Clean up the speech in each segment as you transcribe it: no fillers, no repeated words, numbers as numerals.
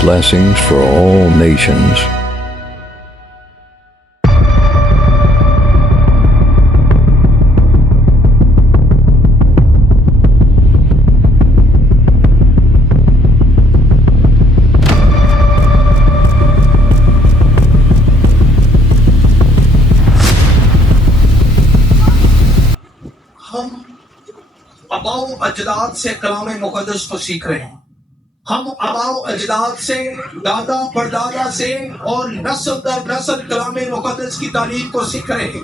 blessings for all nations. ہم آباؤ اجداد سے کلام مقدس کو سیکھ رہے ہیں. ہم آباؤ اجداد سے، دادا پردادا سے اور نسل در نسل کلام مقدس کی تعلیم کو سیکھ رہے ہیں.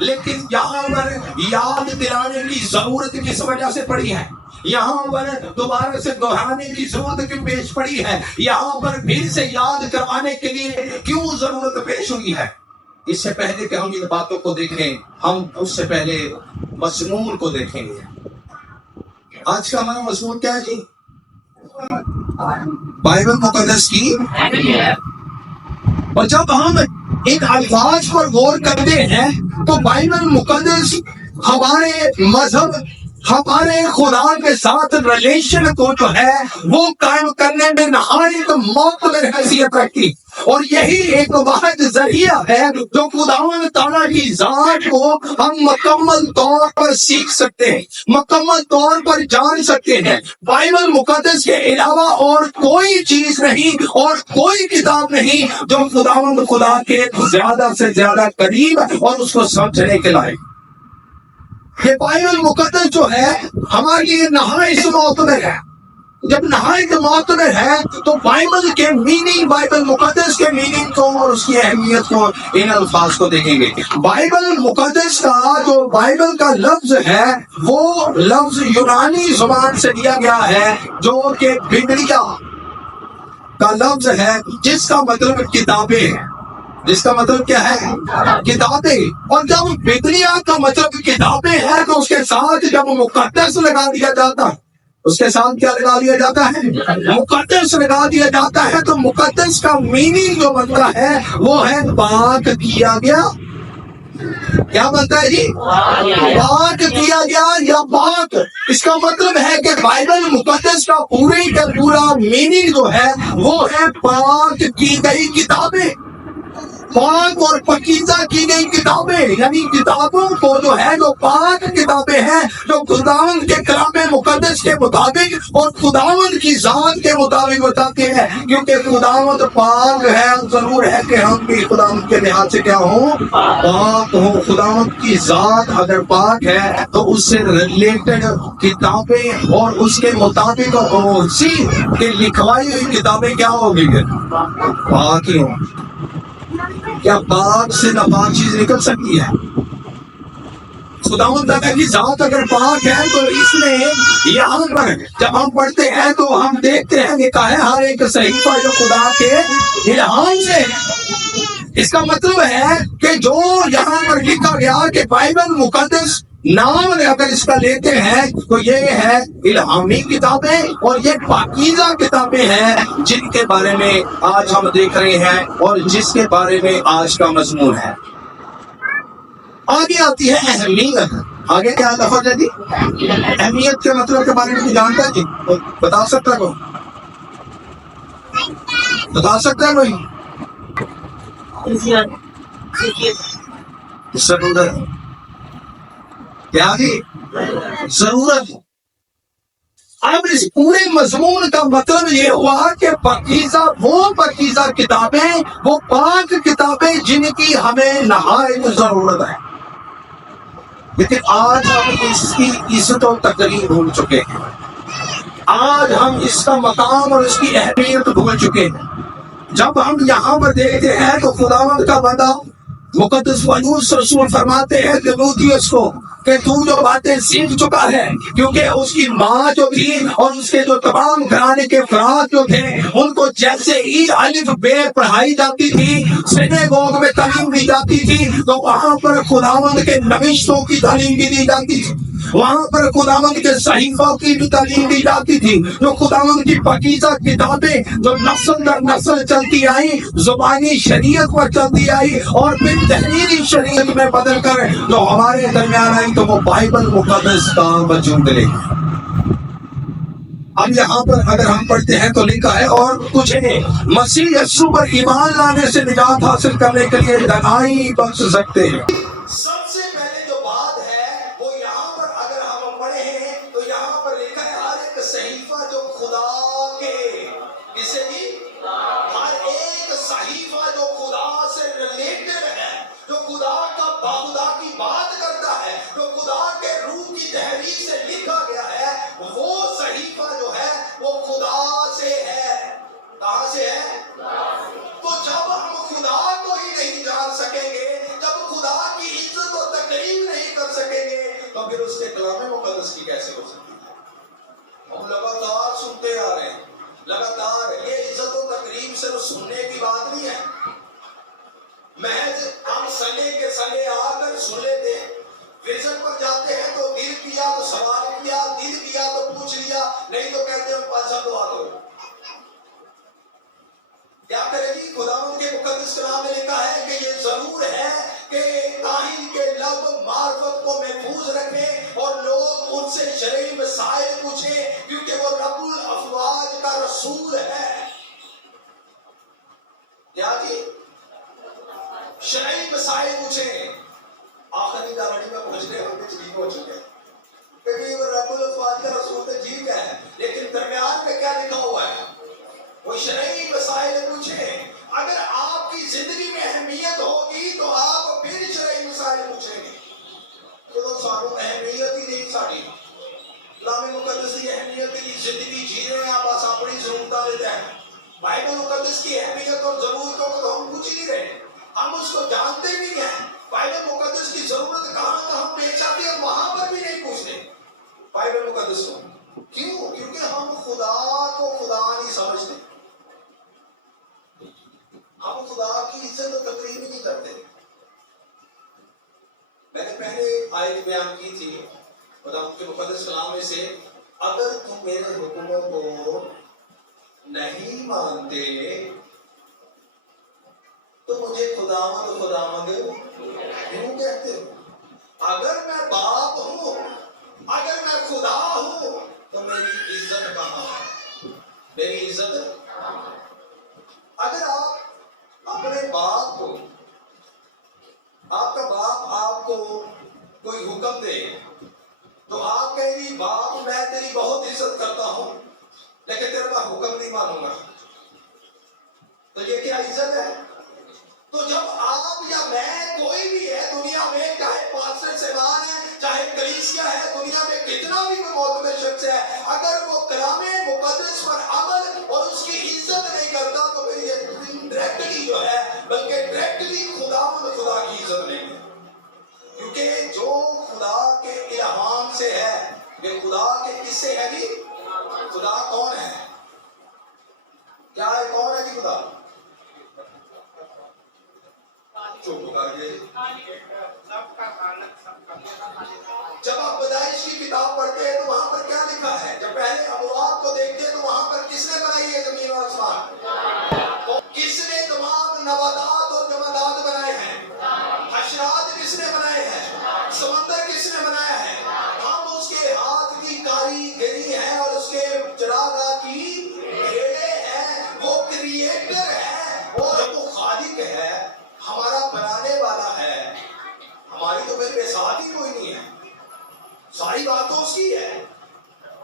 لیکن یہاں پر یاد دلانے کی ضرورت کس وجہ سے پڑی ہے؟ یہاں پر دوبارہ سے دہرانے کی ضرورت کیوں پیش پڑی ہے؟ یہاں پر پھر سے یاد کروانے کے لیے کیوں ضرورت پیش ہوئی ہے؟ اس سے پہلے کہ ہم ان باتوں کو دیکھیں، ہم اس سے پہلے مضمون کو دیکھیں گے. آج کا ہمارا مضمون کیا ہے جی؟ بائبل مقدس کی. اور جب ہم ان الفاظ پر غور کرتے ہیں تو بائبل مقدس ہمارے مذہب، ہمارے خدا کے ساتھ ریلیشن کو جو ہے وہ قائم کرنے میں نہایت معتبر حیثیت رکھتی. اور یہی ایک واحد ذریعہ ہے جو خداوند تعالیٰ کی ذات کو ہم مکمل طور پر سیکھ سکتے ہیں، مکمل طور پر جان سکتے ہیں. بائبل مقدس کے علاوہ اور کوئی چیز نہیں اور کوئی کتاب نہیں جو خداوند خدا کے زیادہ سے زیادہ قریب اور اس کو سمجھنے کے لائق. یہ بائبل مقدس جو ہے ہمارے لیے نہایت معتبر ہے. جب نہایت معتبر ہے تو بائبل کے میننگ، بائبل مقدس کے میننگ کو اور اس کی اہمیت کو ان الفاظ کو دیکھیں گے. بائبل مقدس کا جو بائبل کا لفظ ہے وہ لفظ یونانی زبان سے لیا گیا ہے جو کہ ببلیا کا لفظ ہے، جس کا مطلب کتابیں ہے. جس کا مطلب کیا ہے؟ کتابیں. اور جب ببلیا کا مطلب کتابیں ہے تو اس کے ساتھ جب مقدس لگا دیا جاتا ہے، اس کے ساتھ کیا لگا دیا جاتا ہے؟ مقدس لگا دیا جاتا ہے. تو مقدس کا میننگ جو بنتا ہے وہ ہے پاک کیا گیا. کیا بنتا ہے جی؟ پاک کیا گیا یا پاک. اس کا مطلب ہے کہ بائبل مقدس کا پورے کا پورا میننگ جو ہے وہ ہے پاک کی گئی کتابیں، پاک اور پاکیزہ کی گئی کتابیں. یعنی کتابوں کو جو ہے جو پاک کتابیں ہیں جو خداوند کے کلام مقدس کے مطابق اور خداوند کی ذات کے مطابق بتاتے ہیں. کیونکہ خداوند پاک ہے، ضرور ہے کہ ہم بھی خداوند کے لحاظ سے کیا ہوں؟ پاک ہوں. خداوند کی ذات اگر پاک ہے تو اس سے ریلیٹڈ کتابیں اور اس کے مطابق اسی کے لکھوائی ہوئی کتابیں کیا ہوگی؟ پاک ہی ہوں. کیا پاک سے ناپاک چیز نکل سکتی ہے؟ خداوند تعالیٰ کی ذات اگر پاک ہے تو اس نے یہاں پر جب ہم پڑھتے ہیں تو ہم دیکھتے ہیں کہ ہے ہر ایک صحیفہ جو خدا کے الہام سے. اس کا مطلب ہے کہ جو یہاں پر لکھا گیا کہ بائبل مقدس نام اگر اس کا لیتے ہیں تو یہ ہے الہامی کتابیں اور یہ پاکیزہ کتابیں ہیں جن کے بارے میں آج ہم دیکھ رہے ہیں اور جس کے بارے میں آج کا مضمون ہے. آگے آتی ہے اہمیت. آگے کیا لفظ ہے جی؟ اہمیت کے مطلب کے بارے میں کوئی جانتا ہے جی؟ بتا سکتا ہے کوئی؟ بتا سکتا ہے کوئی؟ ضرورت. کیا جی؟ ضرورت. اب اس پورے مضمون کا مطلب یہ ہوا کہ پاکیزہ، وہ پاکیزہ کتابیں، وہ پاک کتابیں جن کی ہمیں نہایت ضرورت ہے. لیکن آج ہم اس کی عزت و تقدیر بھول چکے ہیں. آج ہم اس کا مقام اور اس کی اہمیت بھول چکے ہیں. جب ہم یہاں پر دیکھتے ہیں تو خداوند کا بندہ مقدس پولس رسول فرماتے ہیں تیموتھیوس کو کہ تو جو باتیں سیکھ چکا ہے، کیونکہ اس کی ماں جو تھی اور اس کے جو تمام گھرانے کے افراد جو تھے ان کو جیسے ہی الف بے پڑھائی جاتی تھی، سینیگوگ میں تعلیم دی جاتی تھی، تو وہاں پر خداوند کے نوشتوں کی تعلیم بھی دی جاتی تھی، وہاں پر خداوند کے صحیفوں کی بھی تعلیم دی جاتی تھی، جو خداوند کی پاکیزہ کتابیں جو نسل در نسل چلتی آئی، زبانی شریعت پر چلتی آئی اور پھر تحریری شریعت میں بدل کر جو ہمارے درمیان آئی تو وہ بائبل مقدس کا وجود لے. اب یہاں پر اگر ہم پڑھتے ہیں تو لکھا ہے اور تجھے مسیح یسوع پر ایمان لانے سے نجات حاصل کرنے کے لیے دنائی بخش سکتے ہیں۔ سب سے پہلے جو بات ہے وہ یہاں پر اگر ہم پڑھے ہیں تو یہاں پر لکھا ہے ہر ایک صحیفہ جو خدا کے کسے بھی ہر ایک صحیفہ جو خدا سے ریلیٹڈ ہے، جو خدا کی بات کرتا ہے، جو خدا کے روح کی تحریر سے لکھا گیا ہے، وہ صحیفہ جو ہے وہ خدا سے ہے۔ کہاں سے ہے؟ تو جب ہم خدا کو ہی نہیں جان سکیں گے، جب خدا کی عزت و تقریب نہیں کر سکیں گے، تو پھر اس کے کلام مقدس کی کیسے ہو سکتی ہے؟ ہم لگاتار سنتے آ رہے ہیں، لگاتار۔ یہ عزت و تقریب صرف سننے کی بات نہیں ہے، محض ہم سنڈے کے سنڈے آ کر سن لیتے ہیں، وزٹ پر جاتے ہیں تو دل کیا تو سوال کیا، دل کیا تو پوچھ لیا، نہیں تو کہتے ہیں پانچ دعا کرو۔ کیا کرے گی؟ خداوند کے مقدس کلام میں لکھا ہے کہ یہ ضرور ہے کہ کاہن کے لب معرفت کو محفوظ رکھیں اور لوگ ان سے شرعی مسائل پوچھیں، کیونکہ وہ رب الافواج کا رسول ہے۔ کیا جی؟ شرعی مسائل پوچھیں۔ آخری داڑھی میں پہنچنے ہم بھی ٹھیک ہو چکے، کیونکہ وہ رب الافواج کا رسول تو ٹھیک ہے، لیکن درمیان میں کیا لکھا ہوا ہے؟ وہ شرعی مسائل پوچھیں۔ اگر آپ کی زندگی میں اہمیت ہوگی تو آپ پھر شرعی مسائل پوچھیں گے۔ تو سانو اہمیت ہی نہیں ساڑی، کلام مقدس کی اہمیت کی زندگی جی رہے ہیں، آپ بس اپنی ضرورتیں لیتے ہیں۔ بائبل مقدس کی اہمیت اور ضرورتوں کو تو ہم پوچھ ہی نہیں رہے، ہم اس کو جانتے بھی نہیں ہیں۔ بائبل مقدس کی ضرورت کہاں کہاں پیش آتی ہے وہاں پر بھی نہیں پوچھتے بائبل مقدس کو۔ کیوں؟ کیونکہ ہم خدا کو خدا نہیں سمجھتے، ہم خدا کی عزت و تقریب نہیں کرتے۔ میں نے پہلے آیت بیان کی تھی خدا کے مقدس کلام میں سے، اگر تم میرے حکموں کو نہیں مانتے تو مجھے خداوند کیوں کہتے ہو؟ اگر میں باپ ہوں، اگر میں خدا ہوں تو میری عزت کہاں ہے؟ میری عزت اگر آپ اپنے باپ کو، آپ کا باپ آپ کو کوئی حکم دے تو آپ کہیں گی باپ میں تیری بہت عزت کرتا ہوں لیکن تیرا میں حکم نہیں مانوں گا، تو یہ کیا عزت ہے؟ تو جب آپ یا میں کوئی بھی ہے دنیا میں، چاہے پاسٹر صاحبان ہے، چاہے کلیسیا ہے، دنیا میں کتنا بھی معتبر شخص ہے، اگر وہ کلام مقدس پر عمل اور اس کی عزت نہیں کرتا تو پھر یہ ڈائریکٹلی جو ہے، بلکہ ڈائریکٹلی خدا کی عزت نہیں ہے۔ کیونکہ جو خدا کے الہام سے ہے، یہ خدا کے کس سے ہے جی؟ خدا کون ہے؟ کیا ہے؟ کون ہے جی خدا؟ چپ کر کے جب آپ پیدائش کی کتاب پڑھتے ہیں تو وہاں پر کیا لکھا ہے؟ جب پہلے اموات کو دیکھتے ہیں تو وہاں پر کس نے بنائی ہے زمین اور آسمان؟ کس نے تمام نباتات اور جمادات بنائے ہیں؟ حشرات کس نے بنائے ہیں؟ سمندر کس نے بنایا ہے؟ ہم اس کے ہاتھ کی کاریگری ہے اور اس کے چراگاہ کی بھیڑیں ہیں۔ وہ کریٹر ہے، وہ جو خالق ہے، ہمارا بنانے والا ہے، ہماری تو پھر بے ساتھ ہی کوئی نہیں ہے، ساری بات تو اس کی ہے۔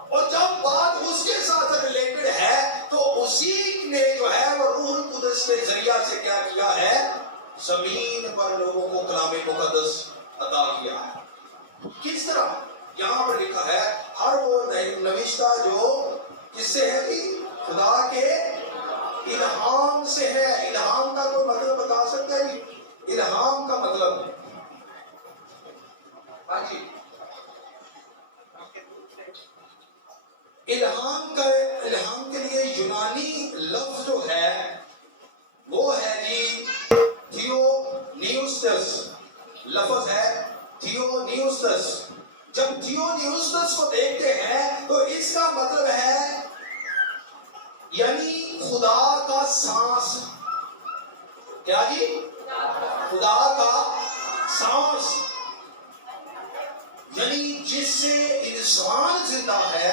اور جب بات اس کے ساتھ ریلیٹڈ ہے تو اسی نے جو ہے وہ روح القدس کے ذریعہ سے کیا کیا ہے؟ زمین پر لوگوں کو کلام مقدس عطا کیا ہے۔ کس طرح؟ یہاں پر لکھا ہے ہر وہ نوشتہ جو کس سے ہے جی؟ خدا کے الہام سے ہے۔ الہام کا کوئی مطلب بتا سکتا ہے جی؟ الہام کا مطلب ہاں جی، الہام کے لیے یونانی لفظ جو ہے وہ ہے جی تھیونیوسٹس، لفظ ہے تھیونیوسٹس۔ جب تھیونیوسٹس کو دیکھتے ہیں تو اس کا مطلب ہے یعنی خدا کا سانس۔ کیا جی؟ خدا کا سانس، یعنی جس سے انسان زندہ ہے،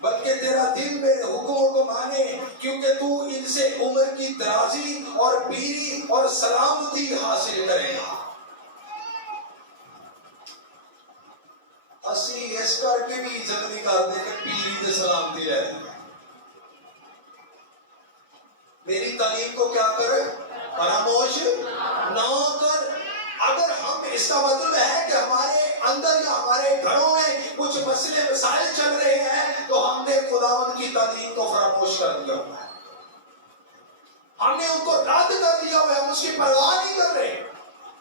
بلکہ تیرا دل میرے حکموں کو مانے، کیونکہ تو ان سے عمر کی درازی اور پیری اور سلامتی حاصل کرے گا۔ اسی اس کر کے بھی عزت نہیں کرتے کہ پیری سے سلامتی رہے۔ میری تعلیم کو کیا کر فراموش نہ کر۔ اگر ہم اس کا مطلب ہے کہ ہمارے اندر یا ہمارے گھروں میں کچھ مسئلے مسائل چل رہے ہیں تو ہم نے خداوند کی تعلیم کو فراموش کر دیا ہوا ہے، ہم نے ان کو رد کر دیا ہوا ہے، ہم اس کی پرواہ نہیں کر رہے،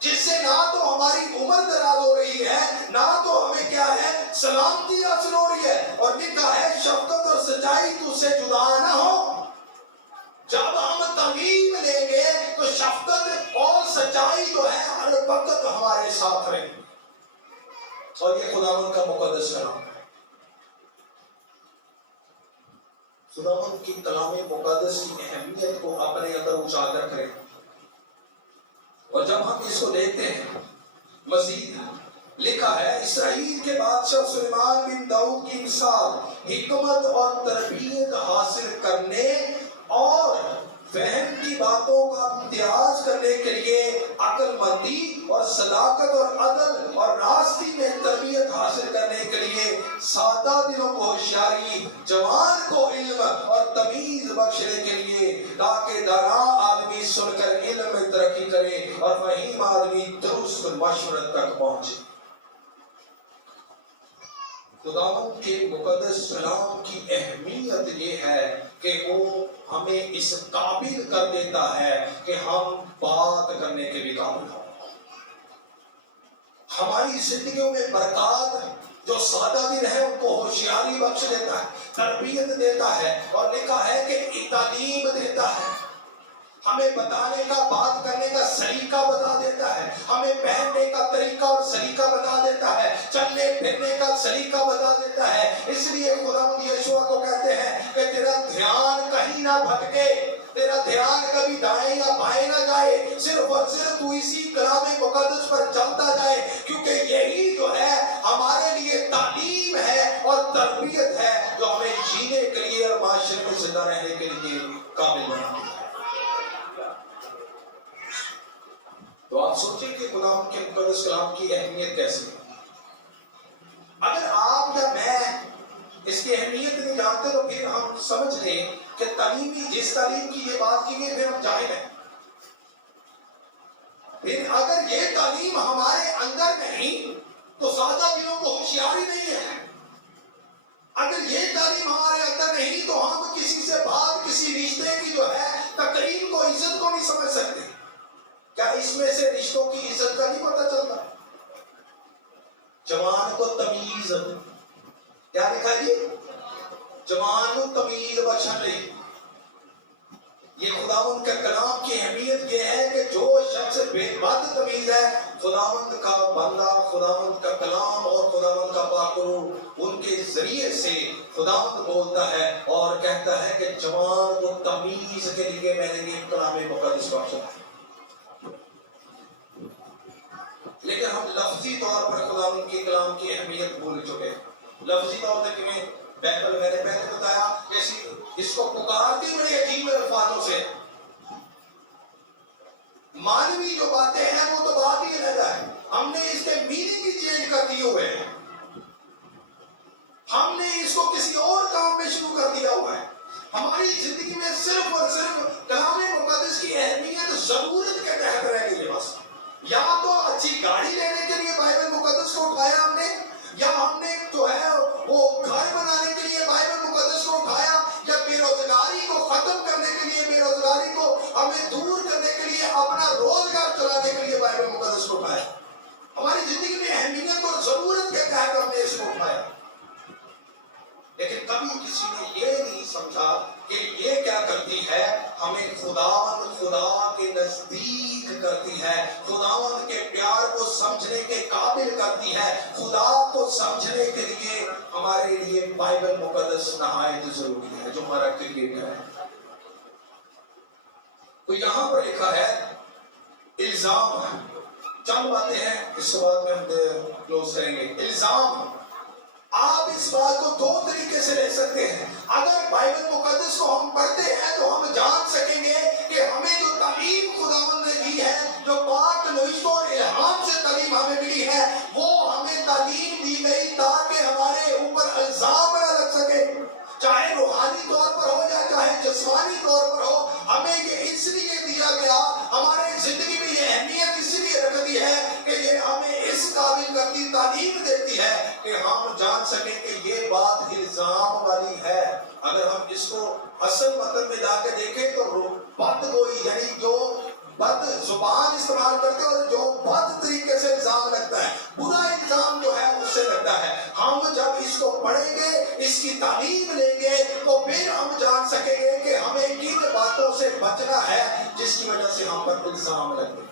جس سے نہ تو ہماری عمر دراز ہو رہی ہے، نہ تو ہمیں کیا ہے سلامتی حاصل ہو رہی ہے۔ اور لکھا ہے شفقت اور سچائی تجھ سے جدا نہ ہو۔ جب ہم تعلیم لیں گے تو شفقت اور سچائی جو ہے ہر وقت ہمارے ساتھ رہے گی، اور یہ خداوند کا مقدس کلام ہے۔ خداوند کی کلام مقدس کی اہمیت کو اپنے اندر اجاگر کریں، اور جب ہم اس کو دیکھتے ہیں مزید لکھا ہے اسرائیل کے بادشاہ سلیمان بن داؤد کی مثال حکمت اور تربیت حاصل کرنے اور فہم کی باتوں کا امتیاز کرنے کے لیے عقل مندی اور صداقت اور عدل اور راستی میں تربیت حاصل کرنے کے لیے سادہ دلوں کو ہوشیاری، جوان کو علم اور تمیز بخشنے کے لیے، تاکہ دانا آدمی سن کر علم میں ترقی کرے اور فہیم آدمی درست مشورت تک پہنچے۔ خداوند کے مقدس کلام کی اہمیت یہ ہے کہ وہ ہمیں اس قابل کر دیتا ہے کہ ہم بات کرنے کے بھی قابل ہوں۔ ہماری زندگیوں میں برکات جو سادہ دل ہے ان کو ہوشیاری بخش دیتا ہے، تربیت دیتا ہے، اور لکھا ہے کہ تعلیم دیتا ہے، ہمیں بتانے کا، بات کرنے کا سلیقہ بتا دیتا ہے، ہمیں پہننے کا طریقہ اور سلیقہ بتا دیتا ہے، چلنے پھرنے کا سلیقہ بتا دیتا ہے۔ اس لیے خداوند یشوع کو کہتے ہیں کہ تیرا دھیان کہیں نہ بھٹکے، تیرا دھیان کبھی دائیں یا بائیں نہ جائے، صرف اور صرف تو اسی کلام مقدس پر چلتا جائے، کیونکہ یہی جو ہے ہمارے لیے تعلیم ہے اور تربیت ہے جو ہمیں جینے کے لیے اور معاشرے میں زندہ رہنے کے لیے قابل بناتی ہے۔ تو آپ سوچیں کہ خداوند کے مقدس کلام کی اہمیت کیسی ہے۔ اگر آپ یا میں اس کی اہمیت نہیں جانتے تو پھر ہم سمجھ لیں کہ تعلیمی جس تعلیم کی یہ بات کی گئی پھر ہم جاہل ہیں۔ پھر اگر یہ تعلیم ہمارے اندر نہیں تو سادہ دلوں کو ہوشیاری نہیں ہے۔ اگر یہ تعلیم ہمارے اندر نہیں تو ہم کسی سے بات، کسی رشتے کی جو ہے تقریم کو، عزت کو نہیں سمجھ سکتے۔ کیا اس میں سے رشتوں کی عزت کا نہیں پتہ چلتا؟ جوان کو تمیز، کیا لکھا جی؟ جوان کو تمیز بخشن لے۔ یہ خداوند کا کلام کی اہمیت یہ ہے کہ جو شخص بے بد تمیز ہے، خداوند کا بندہ، خداوند کا کلام اور خداوند کا پاکرو ان کے ذریعے سے خداوند بولتا ہے اور کہتا ہے کہ جوان کو تمیز کے لیے میں نے یہ کلام مقدس بخشا ہے۔ لیکن ہم لفظی طور پر خداوند کے کلام کی اہمیت بھول چکے ہیں۔ لفظی طور پر میں نے پہلے بتایا جیسے اس کو پکارتی بڑی عجیب الفاظوں سے، مانوی جو باتیں ہیں وہ تو بات ہی الگ ہے، ہم نے اس کے میننگ ہی چینج کر دیے ہوئے ہیں، ہم نے اس کو کسی اور کام میں شروع کر دیا ہوا ہے۔ ہماری زندگی میں صرف اور صرف کلام مقدس کی اہمیت ضرورت کے تحت رہ گئی ہے بس۔ یا تو اچھی گاڑی لینے کے لیے بائبل مقدس کو اٹھایا ہم نے، یا ہم نے جو ہے وہ گھر بنانے کے لیے بائبل مقدس کو اٹھایا، یا بے روزگاری کو ختم کرنے کے لیے، بے روزگاری کو ہمیں دور کرنے کے لیے، اپنا روزگار چلانے کے لیے بائبل مقدس کو اٹھایا۔ ہماری زندگی میں اہمیت اور ضرورت کے تحت ہم نے اس کو اٹھایا، لیکن کبھی کسی نے یہ نہیں سمجھا کہ یہ کیا کرتی ہے، ہمیں خدا کے نزدیک کرتی ہے، خداوند کے پیار کو سمجھنے کے قابل کرتی ہے۔ خدا کو سمجھنے کے لیے ہمارے لیے بائبل مقدس نہایت ضروری ہے جو ہمارا کریٹ ہے۔ تو یہاں پر لکھا ہے الزام، چند باتیں ہیں اس کے بعد میں ہم کلوز کریں گے۔ الزام آپ اس بات کو دو طریقے سے لے سکتے ہیں. اگر بائبل مقدس کو ہم پڑھتے ہیں تو ہم جان سکیں گے کہ ہمیں جو تعلیم خداوند نے دی ہے، جو پاک نوشتوں اور الہام سے تعلیم ہمیں ملی ہے، وہ ہمیں تعلیم دی گئی تاکہ ہمارے اوپر الزام نہ لگ سکے، چاہے روحانی طور پر ہو یا چاہے جسمانی طور پر ہو. ہمیں یہ اس لیے دیا گیا، ہمارے زندگی میں یہ اہمیت اس لیے رکھتی ہے کہ یہ ہمیں اس قابل کرتی تعلیم دیتی ہے کہ ہم جان سکیں کہ یہ بات الزام والی ہے. اگر ہم اس کو اصل مطلب میں جا کے دیکھیں تو بد گوئی یعنی جو بد زبان استعمال کرتے ہیں اور جو بد طریقے سے الزام لگتا ہے، برا الزام جو ہے اس سے لگتا ہے. ہم جب اس کو پڑھیں گے، اس کی تعلیم لیں گے، تو پھر ہم جان سکیں گے کہ ہمیں کن باتوں سے بچنا ہے جس کی وجہ سے ہم پر الزام لگتے ہیں.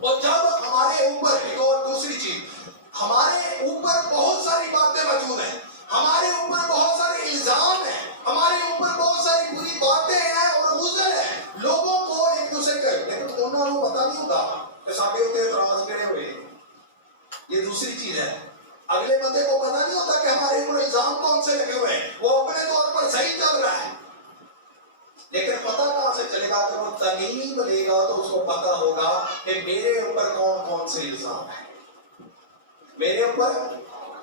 اور جب ہمارے اوپر ایک اور دوسری چیز، ہمارے اوپر بہت ساری باتیں موجود ہیں، ہمارے اوپر بہت سارے الزام ہیں، ہمارے اوپر بہت ساری بری باتیں ہیں اور عذر ہیں لوگوں کو ایک دوسرے کے، لیکن انہوں کو پتا نہیں ہوتا کہ ساڈے اوپر اعتراض کرے ہوئے. یہ دوسری چیز ہے. اگلے بندے کو پتا نہیں ہوتا کہ ہمارے اوپر الزام کون سے لگے ہوئے ہیں، وہ اپنے طور پر صحیح چل رہا ہے. لیکن پتا کہاں سے چلے گا کہ وہ تعلیم لے گا تو اس کو پتا ہوگا کہ میرے اوپر کون کون سے الزام ہیں، میرے اوپر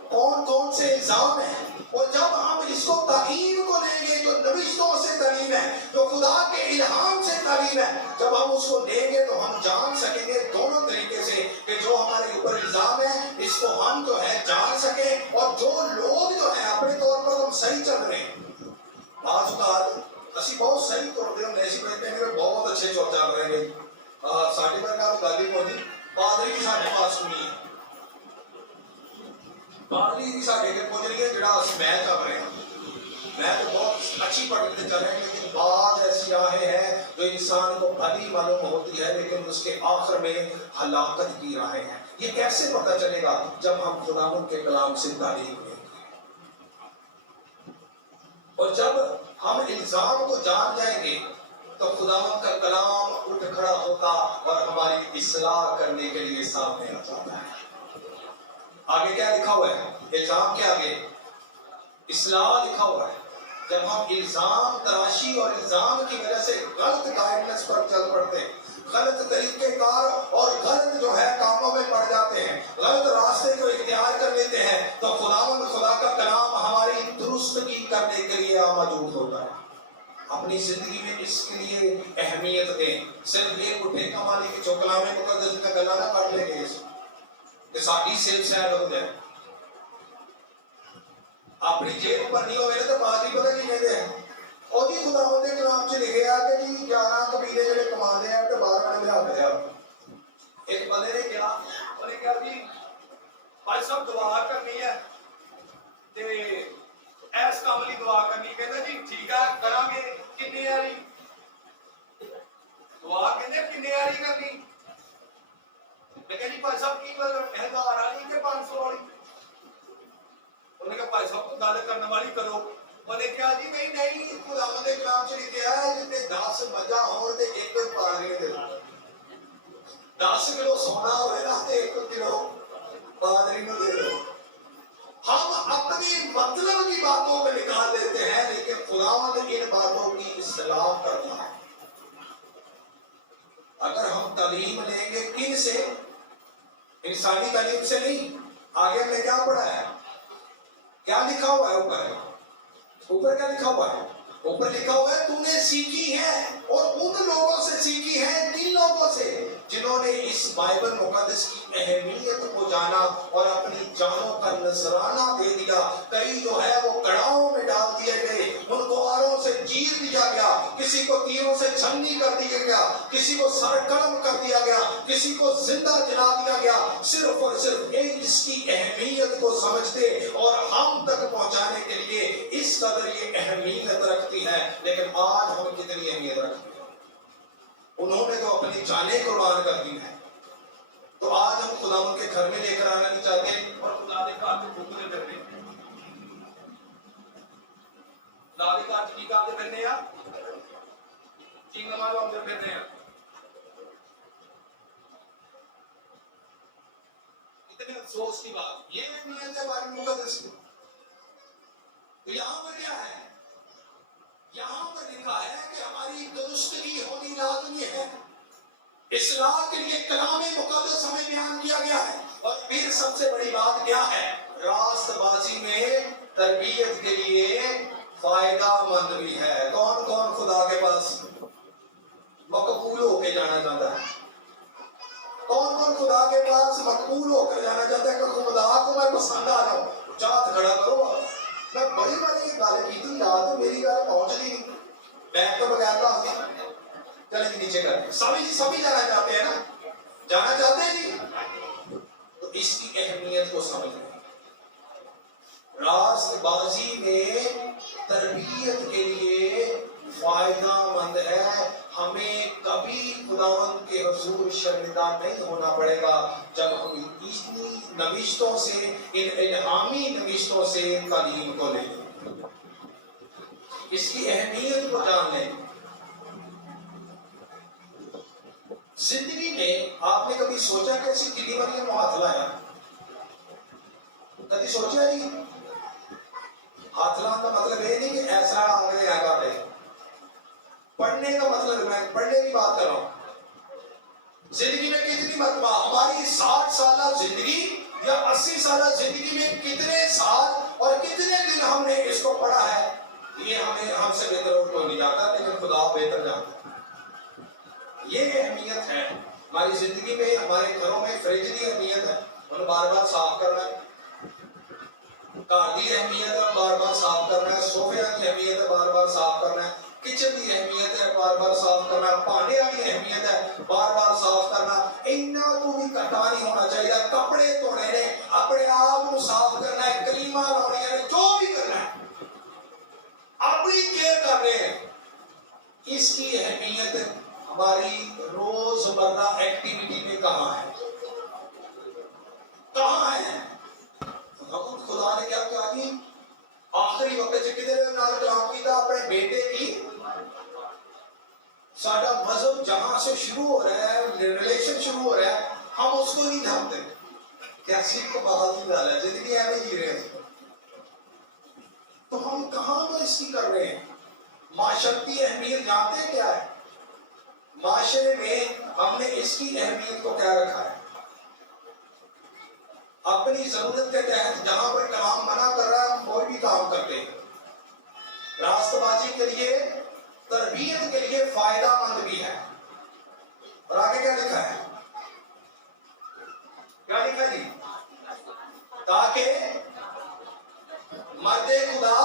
کون کون سے الزام ہیں. اور جب ہم اس کو تعلیم کو لیں گے، جو نوشتوں سے تعلیم ہے، جو خدا کے الہام سے تعلیم ہے، جب ہم اس کو لیں گے تو ہم جان سکیں گے دونوں طریقے سے کہ جو ہمارے اوپر الزام ہے اس کو ہم جو ہے جان سکیں، اور جو لوگ جو ہیں اپنے طور پر ہم صحیح چل رہے ہیں. بعض اوقات اسی بہت صحیح طور پر ہم ایسی بیٹھتے ہیں کہ بہت اچھے چل رہے ہیں. ساڈے پر کا گل ہوتی پادری بھی ساڈے پاس نہیں ہے، پادری بھی ساڈے کے کچھ نہیں ہے جڑا میں چل رہے ہیں. میں تو بہت اچھی پڑھتے چل رہے ہیں، لیکن بعض ایسی راہیں ہیں جو انسان کو بھلی معلوم ہوتی ہے لیکن اس کے آخر میں ہلاکت کی راہیں ہیں. یہ کیسے پتہ چلے گا؟ جب ہم خداوند کے کلام سے تعلیم لیں گے، اور جب ہم الزام کو جان جائیں گے تو خداوند کا کلام اٹھ کھڑا ہوتا اور ہماری اصلاح کرنے کے لیے سامنے آ جاتا ہے. آگے کیا لکھا ہوا ہے؟ الزام کے آگے اصلاح لکھا ہوا ہے. جب ہم الزام تراشی اور الزام کی وجہ سے غلط گائیڈنس پر چل پڑتے ہیں، غلط طریقے کار اور غلط جو ہے کاموں میں پڑ جاتے ہیں، غلط راستے کو اختیار کر لیتے ہیں، تو خدا کا کلام ہماری درستگی کرنے کے لیے موجود ہوتا ہے. اپنی زندگی میں اس کے لیے اہمیت دیں. صرف ایک اٹھے کمالی کی جو کلام مقدس کا گلا نہ کر لیں گے کہ ساڈی سیل سیل ہو جائے. اپنی جیب پر نہیں ہوئے تو بات ہی پتہ کی کہتے ہیں. اور جی خداوند کے کلام سے لکھے کہ جی 11 قبیلے جڑے کمانے ہیں تے 12 والے لیا کرے. ایک بندے نے کہا، انہوں نے کہا جی بھائی صاحب دعا کرنی ہے تے ایس کام لی دعا کرنی. کہتا جی ٹھیک ہے کراں گے. کنے والی دعا کہندے کنے والی کرنی؟ میں کہا جی بھائی صاحب کی مطلب 1000 والی کہ 500 والی؟ انہوں نے کہا بھائی صاحب کو گل کرنے والی کرو. انہوں نے کہا جی نہیں خداوند کے کلام سے لکھا ہے جتنے 10 مجھا ہون تے ایک پانی دے دو. 10 کلو سونا ہوئے نا تے 1 کلو پادری کو دے دو. ہم اپنی مطلب کی باتوں کو نکال لیتے ہیں، لیکن خداوند ان باتوں کی اصلاح کرتا ہے. اگر ہم تعلیم لیں گے کن سے؟ انسانی تعلیم سے نہیں. آگے ہم نے کیا پڑھا ہے؟ کیا لکھا ہوا ہے اوپر کیا لکھا ہوا ہے؟ اوپر لکھا ہوا ہے تو نے سیکھی ہے، اور ان لوگوں سے سیکھی ہے. کن لوگوں سے؟ جنہوں نے اس بائبل مقدس کی اہمیت کو جانا اور اپنی جانوں کا نذرانہ دے دیا. کئی جو ہے وہ کڑاہوں میں ڈال دیے گئے، ان کو آروں سے چیر دیا گیا، کسی کو تیروں سے چھلنی کر دیا گیا، کسی کو سر قلم کر دیا گیا، کسی کو زندہ جلا دیا گیا، صرف اور صرف اس کی اہمیت کو سمجھتے اور ہم تک پہنچانے کے لیے اس قدر یہ اہمیت رکھتی ہے. لیکن آج ہم کتنی اہمیت رکھتے ہیں؟ انہوں نے تو اپنی جانیں قربان کر دی ہے. تو آج ہم خدا ان کے گھر میں لے کر آنا نہیں چاہتے اور خدا کے کار کو بھوکنے پھرتے ہیں. خدا کے کار کی کار پھرنے ہیں، چنگ مارو ہم پھرنے ہیں. اتنے افسوس کی بات یہ اہمیت ہے بائبل مقدس کی. تو یہاں پر کیا ہے؟ یہاں پر لکھا ہے کہ ہماری درستگی ہونی لازمی ہے. اصلاح کے لیے کلام مقدس ہمیں بیان کیا گیا ہے. اور پھر سب سے بڑی بات کیا ہے؟ راست بازی میں تربیت کے لیے فائدہ مند بھی ہے. کون کون خدا کے پاس مقبول ہو کے جانا چاہتا ہے؟ کون کون خدا کے پاس مقبول ہو کر جانا چاہتا ہے کہ خدا کو میں پسند آ جاؤں؟ چاہت کھڑا کرو. میں بڑی بڑی گالیں کی تھی، یاد ہے میری گال پہنچ نہیں بیٹھ تو بغیر تھا. چلیں جی نیچے کر سبھی جانا چاہتے ہیں نا، جانا چاہتے ہیں جی. تو اس کی اہمیت کو سمجھیں. راست بازی میں تربیت کے لیے فائدہ مند ہے. ہمیں کبھی خداوند کے حضور شرمندہ نہیں ہونا پڑے گا جب ہم اتنی نوشتوں سے، ان الہامی نوشتوں سے تعلیم کو لیں. اس کی اہمیت کو جان لیں. زندگی میں آپ نے کبھی سوچا کہ ایسی دلی والی کو ہاتھ لایا؟ کبھی سوچا نہیں؟ ہاتھ لانا کا مطلب یہ نہیں کہ ایسا آگے آگا رہے. پڑھنے کا مطلب میں پڑھنے کی بات کر رہا ہوں. زندگی میں کتنی مرتبہ ہماری 60 سالہ زندگی یا 80 سالہ زندگی میں کتنے سال اور کتنے دن ہم نے اس کو پڑھا ہے، یہ ہم سے بہتر اور کوئی نہیں جانتا، لیکن خدا بہتر جانتا ہے. یہ اہمیت ہے ہماری زندگی میں. ہمارے گھروں میں فریج کی اہمیت ہے، انہیں بار بار صاف کرنا ہے. کار کی اہمیت ہے، بار بار صاف کرنا ہے. صوفے کی اہمیت ہے، بار بار صاف کرنا ہے. کچن کی اہمیت ہے، بار بار صاف کرنا. پانڈے کی اہمیت ہے، بار بار صاف کرنا. انہاں کو بھی کٹا نہیں ہونا چاہیے. کپڑے دھونے نے، اپنے آپ کو صاف کرنا ہے، کریمہ لاؤنی ہے، جو بھی کرنا ہے اپنی کیئر کر رہے ہیں. اس کی اہمیت ہماری روزمرہ ایکٹیویٹی میں کہاں ہے؟ کہاں ہے؟ خدا نے کیا کہا کہ آخری وقت سے کدھر نال کلام کیتا اپنے بیٹے کی. ساڈا مذہب جہاں سے شروع ہو رہا ہے، ریلیشن شروع ہو رہا ہے، ہم اس کو نہیں جانتے. کیسی کو بہت ہی ڈالا ہے، زندگی ایویں جی رہے ہیں. تو ہم کہاں پر اس کی کر رہے ہیں؟ معاشرتی اہمیت جانتے ہیں کیا ہے؟ معاشرے میں ہم نے اس کی اہمیت کو کیا رکھا ہے؟ اپنی ضرورت کے تحت جہاں پر کلام منع کر رہا ہے ہم کوئی بھی کام کرتے ہیں. راست بازی کے لیے، تربیت کے لیے فائدہ مند بھی ہے. اور آگے کیا لکھا ہے؟ کیا لکھا جی؟ تاکہ مرد خدا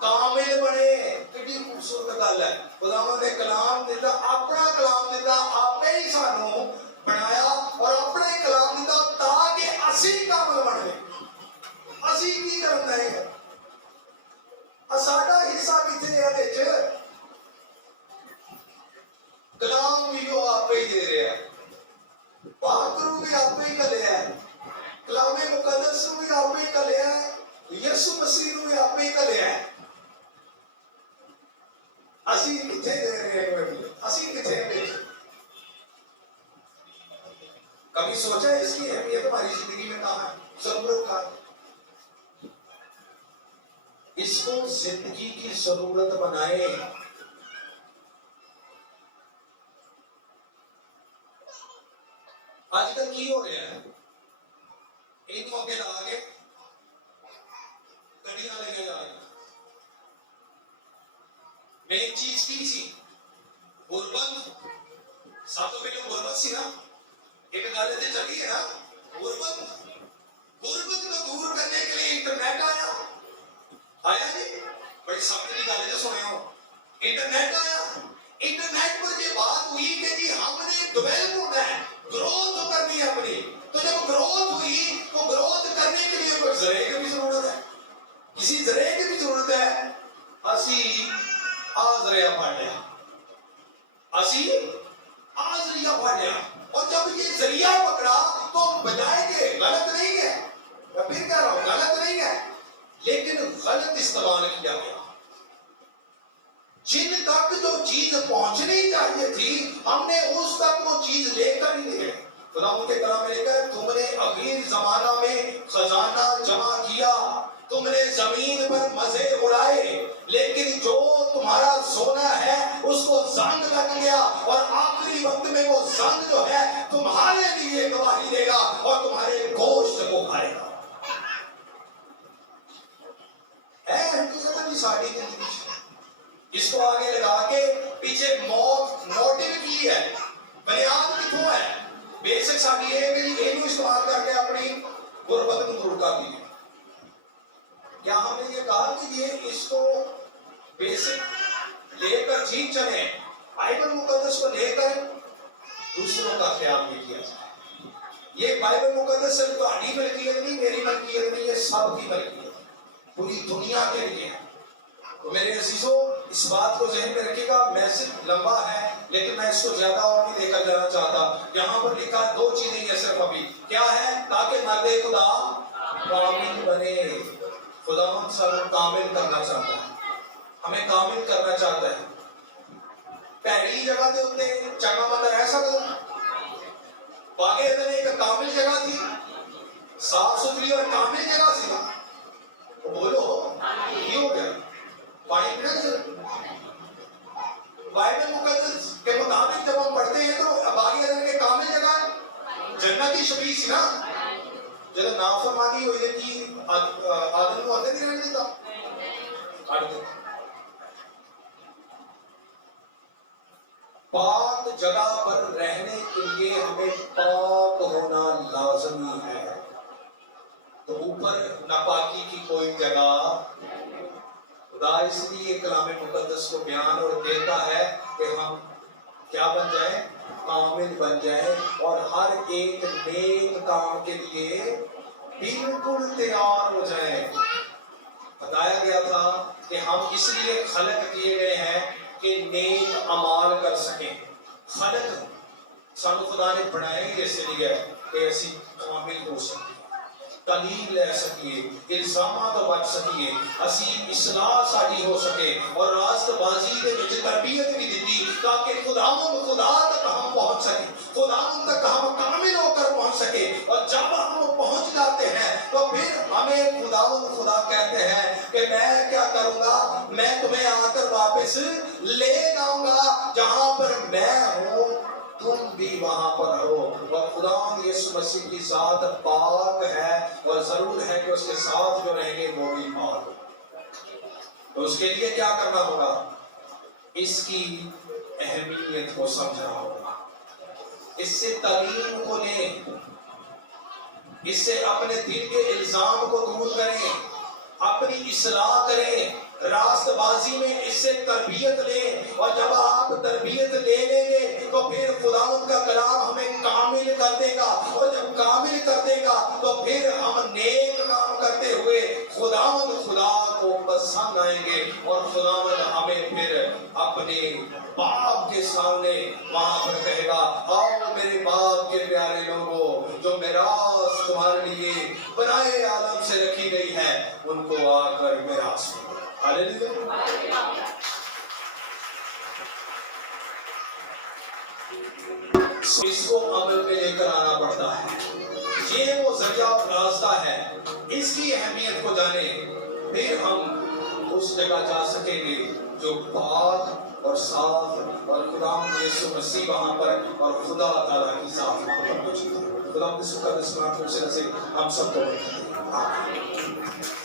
کامل بنے. کتنی خوبصورت گل ہے. خداوند نے کلام دیتا، اپنا کلام دیتا، آپ ہی سانو بنایا اور اپنے کلام دیتا تاکہ اسی کامل بن گئے. اسی کی کرنا ہے؟ ساڈا حصہ کتنے ہے وچ؟ کلام بھی وہ آپ ہی دے رہے ہیں، پاکرو بھی آپ ہی کلیا ہے، کلام مقدس بھی آپ ہی کلیا ہے، یسوع مسیح بھی آپ ہی کلیا ہے. اسی کتنے دے رہے ہیں؟ اسی کتنے ہیں؟ کبھی سوچا ہے اس کی اہمیت ہماری زندگی میں کہاں ہے؟ ضرورت کا اس کو زندگی کی ضرورت بنائے. آج کل کی ہو رہا ہے؟ ایک موقع لا کے گڈیاں لے کے جا رہے ہیں. میں ایک چیز کی سی غربت، سب تو پہلے غربت سی نا، ایک گل تے چلی ہے نا غربت کو دور کرنے کے لیے انٹرنیٹ آیا جی. بڑی سخت کی گل ہے سنے ہو. انٹرنیٹ آیا، انٹرنیٹ پر یہ بات ہوئی کہ جی ہم نے ڈیولپ ہونا ہے، گروتھ کرنی ہے اپنی. تو جب گروتھ ہوئی تو گروتھ کرنے کے لیے کوئی ذریعے کی بھی ضرورت ہے، کسی ذریعے کی بھی ضرورت ہے. اسی ذریعہ پڑھ لیا، اسی ذریعہ پڑھ لیا. اور جب یہ ذریعہ پکڑا تو بجائے کہ غلط نہیں ہے، میں پھر کہہ رہا ہوں غلط نہیں ہے، لیکن غلط استعمال کیا گیا. جن تک جو چیز پہنچنی چاہیے تھی ہم نے اس تک وہ چیز لے کر ہی نہیں گئے. خدا ان کے کلام میں لکھا ہے تم نے اخیر زمانہ میں خزانہ جمع کیا، تم نے زمین پر مزے اڑائے، لیکن جو تمہارا سونا ہے اس کو زنگ لگ گیا، اور آخری وقت میں وہ زنگ جو ہے تمہارے لیے گواہی دے گا اور تمہارے گوشت کو کھائے گا۔ ساری زندگی اس کو آگے لگا کے پیچھے موت موٹیو کی ہے، بنیاد کتوں ہے، بیسک ساری ہے میری یہ استعمال کر کے اپنی غربت کو دور کر دی۔ کیا ہم نے یہ کہا کہ یہ اس کو بیسک لے کر جیت چلیں، بائبل مقدس کو لے کر دوسروں کا خیال نہیں کیا جائے؟ یہ بائبل مقدس صرف تہاڈی ملکیت نہیں، میری ملکیت نہیں، یہ سب کی ملکیت ہے، پوری دنیا کے لیے ہے۔ تو میرے عزیزوں اس بات کو ذہن میں رکھیے گا، میسج لمبا ہے لیکن میں اس کو زیادہ اور نہیں لے کر جانا چاہتا۔ یہاں پر لکھا دو چیزیں ہیں صرف ابھی، کیا ہے؟ تاکہ مرد خدا کامل بنے۔ خدا ہم سب کامل کرنا چاہتا ہے، ہمیں کامل کرنا چاہتا ہے۔ پہلی جگہ دے ہوتے چنگا بندہ رہ سکتا، باقی ادھر ایک کامل جگہ تھی، صاف ستھری اور کامل جگہ سی، بولو یہ ہو گیا پانی پینا چاہیے۔ بائبل مقدس کے مطابق جب ہم پڑھتے ہیں تو باقی ادھر کے کامل جگہ جنت کی شبیہ سی نا، جب نافرمانی ہوئی تھی آدم کو اندر نہیں رہنے دیتا، پاک جگہ پر رہنے کے لیے ہمیں پاک ہونا لازمی ہے۔ تو اوپر ناپاکی کی کوئی جگہ، خدا اس لیے کلام مقدس کو بیان اور دیتا ہے کہ ہم کیا بن جائیں؟ کامل بن جائیں، اور ہر ایک نیک کام کے لیے بالکل تیار ہو جائیں۔ بتایا گیا تھا کہ ہم اس لیے خلق کیے گئے ہیں کہ نیک اعمال کر سکیں۔ خلق سانو خدا نے بنائے اس لیے کہ اسی کامل ہو سکیں، تعلیم لے سکیے، الزامات تو بچ سکیے، اسی اصلاح ساری ہو سکے، اور راست بازی کے وچ تربیت بھی دیتی تاکہ خدا تک ہم پہنچ سکیں، خدا تک ہم کامل ہو کر پہنچ سکے۔ اور جب ہم پہنچ جاتے ہیں تو پھر ہمیں خدا کہتے ہیں کہ میں کیا کروں گا، میں تمہیں آ کر واپس لے جاؤں گا، جہاں پر میں ہوں تم بھی وہاں پر ہو۔ اور خدا یسوع مسیح کی ذات پاک ہے، اور ضرور ہے کہ اس کے ساتھ جو رہیں گے وہ بھی پاک ہو۔ تو اس کے لیے کیا کرنا ہوگا؟ اس کی اہمیت کو سمجھنا ہوگا، اس سے تعلیم کو لیں، اس سے اپنے دل کے الزام کو دور کریں، اپنی اصلاح کریں، راست بازی میں اس سے تربیت لیں، اور جب آپ تربیت لے لیں گے تو پھر خداوند کا کلام ہمیں کامل کر دے گا، اور جب کامل کر دے گا تو پھر ہم نیک کام کرتے ہوئے خداوند خدا کو پسند آئیں گے، اور خداوند ہمیں پھر اپنے باپ کے سامنے وہاں پر کہے گا آؤ میرے باپ کے پیارے لوگوں، جو میراث تمہارے لیے بنائے عالم سے رکھی گئی ہے ان کو آ کر میراث کرو۔ اس کو عمل میں لے کر آنا پڑتا ہے، یہ وہ ذریعہ اور راستہ ہے، اس کی اہمیت کو جانیں، پھر ہم اس جگہ جا سکیں گے جو پاک اور صاف، اور خدا یسوع مسیح وہاں پر، اور خدا تعالیٰ کی ذات وہاں پر موجود ہے۔ خدا اس مقدس نام سے ہم سب کو آمین۔